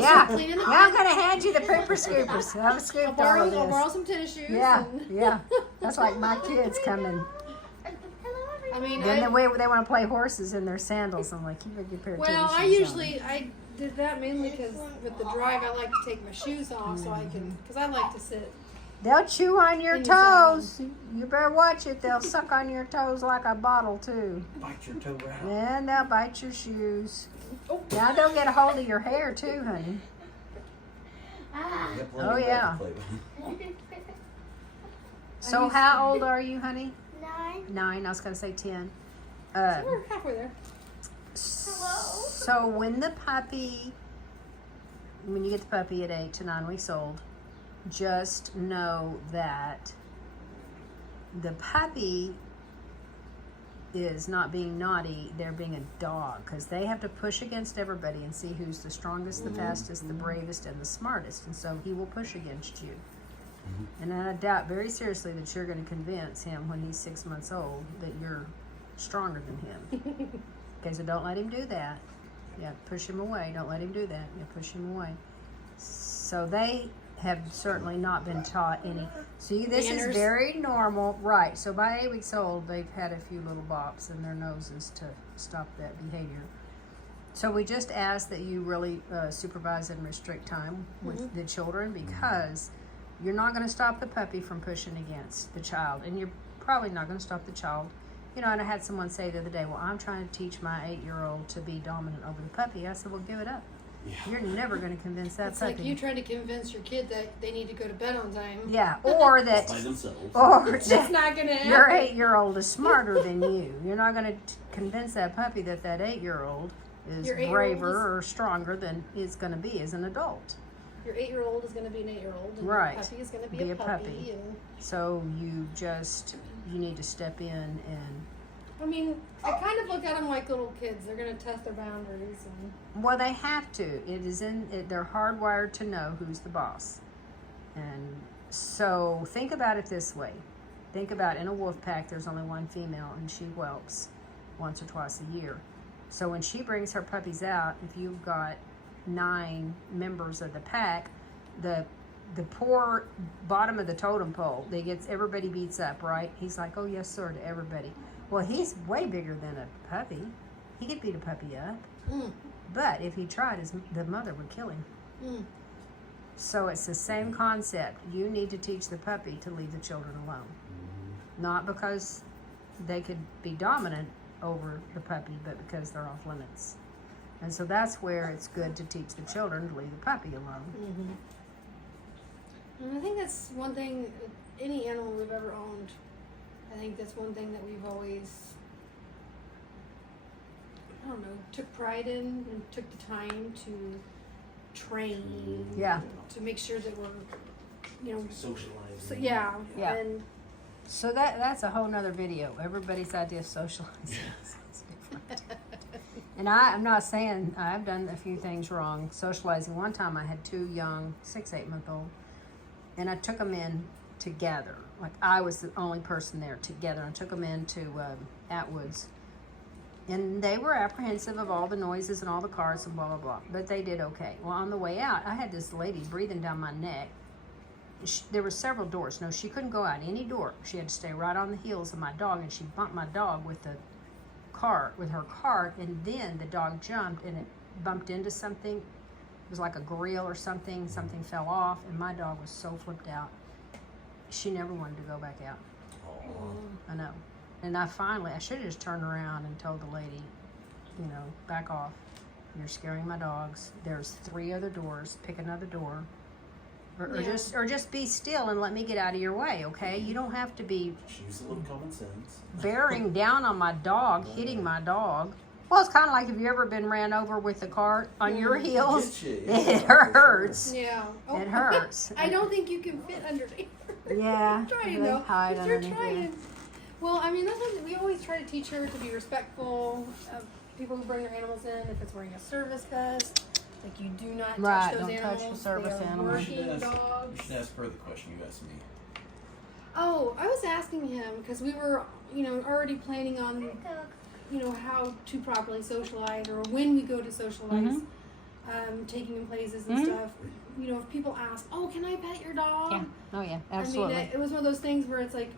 Yeah. Cleaning the I'm going to hand you the pooper scoopers. I've scooped all of I'll borrow this. some tennis shoes. Yeah, and- yeah. That's like my kids coming. I mean, Then the way they want to play horses in their sandals. I'm like, you better get a pair of well, tennis I shoes usually, I did that mainly because with the drive, I like to take my shoes off so I can, because I like to sit. They'll chew on your In the saddle. toes. You better watch it. They'll suck on your toes like a bottle, too. Bite your toe out. And they'll bite your shoes. Oh. Now they'll get a hold of your hair, too, honey. You got plenty Oh, of that yeah. to play with. So how old are you, honey? 9. 9. I was going to say 10. So we're halfway there. So when you get the puppy at 8 to 9 weeks old, just know that the puppy is not being naughty, they're being a dog, because they have to push against everybody and see who's the strongest, the fastest, the bravest, and the smartest, and so he will push against you. And I doubt very seriously that you're going to convince him when he's 6 months old that you're stronger than him. Okay, so don't let him do that. Yeah, push him away. Don't let him do that. Yeah, push him away. So they have certainly not been taught any. See, this Manners. is very normal. Right, so by 8 weeks old, they've had a few little bops in their noses to stop that behavior. So we just ask that you really supervise and restrict time with the children, because you're not going to stop the puppy from pushing against the child, and you're probably not going to stop the child. You know, and I had someone say the other day, well, I'm trying to teach my 8-year-old to be dominant over the puppy. I said, well, give it up. Yeah. You're never going to convince that It's puppy. like you trying to convince your kid that they need to go to bed on time. Yeah, or that, By themselves. or It's that not going to happen. your 8-year-old is smarter than you. You're not going to convince that puppy that 8-year-old is Your 8-year-old braver or stronger than it's going to be as an adult. Your 8-year-old is going to be an 8-year-old. And Right. Your puppy is going to be a puppy. And, So you need to step in and. I mean, I kind of look at them like little kids. They're going to test their boundaries. And Well, they have to. They're hardwired to know who's the boss. And so think about it this way. Think about in a wolf pack, there's only one female, and she whelps once or twice a year. So when she brings her puppies out, if you've got 9 members of the pack, the poor bottom of the totem pole, everybody beats up, right? He's like, oh yes sir, to everybody. Well, he's way bigger than a puppy. He could beat a puppy up. But if he tried, the mother would kill him. So it's the same concept. You need to teach the puppy to leave the children alone. Not because they could be dominant over the puppy, but because they're off limits. And so that's where it's good to teach the children to leave the puppy alone. And I think that's one thing, any animal we've ever owned, I think that's one thing that we've always, I don't know, took pride in and took the time to train. Yeah. To make sure that we're, you know, Socializing. so, yeah. Yeah. And So that's a whole nother video. Everybody's idea of socializing. And I'm not saying I've done a few things wrong. Socializing. One time I had 2 young 6-8-month-old, and I took them in together. Like I was the only person there together. I took them into Atwoods, and they were apprehensive of all the noises and all the cars and blah blah blah. But they did okay. Well, on the way out, I had this lady breathing down my neck. There were several doors. No, she couldn't go out any door. She had to stay right on the heels of my dog, and she bumped my dog with her cart, and then the dog jumped and it bumped into something. It was like a grill or something. Something fell off, and my dog was so flipped out. She never wanted to go back out. I know. And I should have just turned around and told the lady, back off. You're scaring my dogs. There's 3 other doors. Pick another door. Or just be still and let me get out of your way, okay? You don't have to be Use a little common sense. bearing down on my dog, hitting my dog. Well, it's kind of like, have you ever been ran over with a cart on your heels? It hurts. yeah. It hurts. I don't think you can fit underneath. Yeah. You're trying they though. hide You're underneath trying. there. Well, I mean, that's something we always try to teach her, to be respectful of people who bring their animals in. If it's wearing a service vest, like you do not Right, touch those don't touch animals. the service they are animals. You working should dogs. ask her the question you asked me. Oh, I was asking him because we were, already planning on, how to properly socialize or when we go to socialize. taking them places and stuff. You know, if people ask, "Oh, can I pet your dog?" Yeah. Oh yeah, absolutely. I mean, it was one of those things where it's like,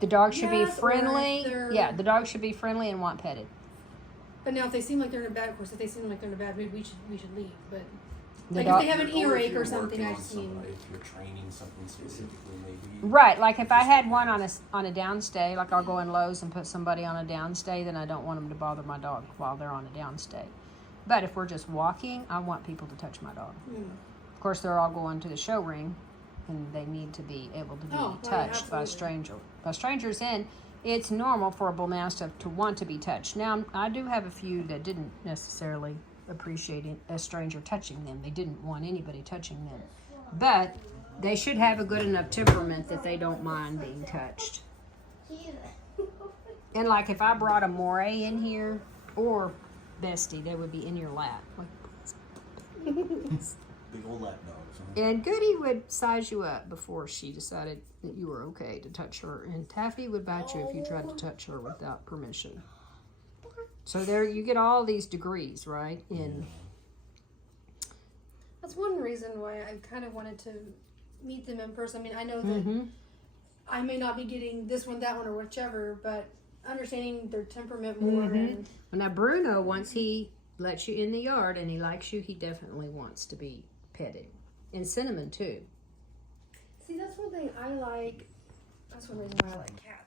the dog should be yes, or friendly. if they're- Yeah, the dog should be friendly and want petted. but now if they seem like they're in a bad, of course, if they seem like they're in a bad mood, we should leave. But The like dog- if they have an Or if earache you're or something, working I on just mean. somebody, if you're training something specifically, maybe. Right, like if I had one on a downstay, like I'll go in Lowe's and put somebody on a downstay, then I don't want them to bother my dog while they're on a downstay. But if we're just walking, I want people to touch my dog. Of course, they're all going to the show ring, and they need to be able to be touched by strangers. And it's normal for a bullmastiff to want to be touched. Now, I do have a few that didn't necessarily appreciate a stranger touching them. They didn't want anybody touching them. But they should have a good enough temperament that they don't mind being touched. And like if I brought a moray in here, or Bestie, they would be in your lap. Big old lap dogs. Huh? And Goody would size you up before she decided that you were okay to touch her. And Taffy would bite you if you tried to touch her without permission. So there you get all these degrees, right? In That's one reason why I kind of wanted to meet them in person. I mean, I know that I may not be getting this one, that one, or whichever, but understanding their temperament more. And Now Bruno, once he lets you in the yard and he likes you, he definitely wants to be petted. And Cinnamon too. see, that's one thing I like. That's one reason why I like cats.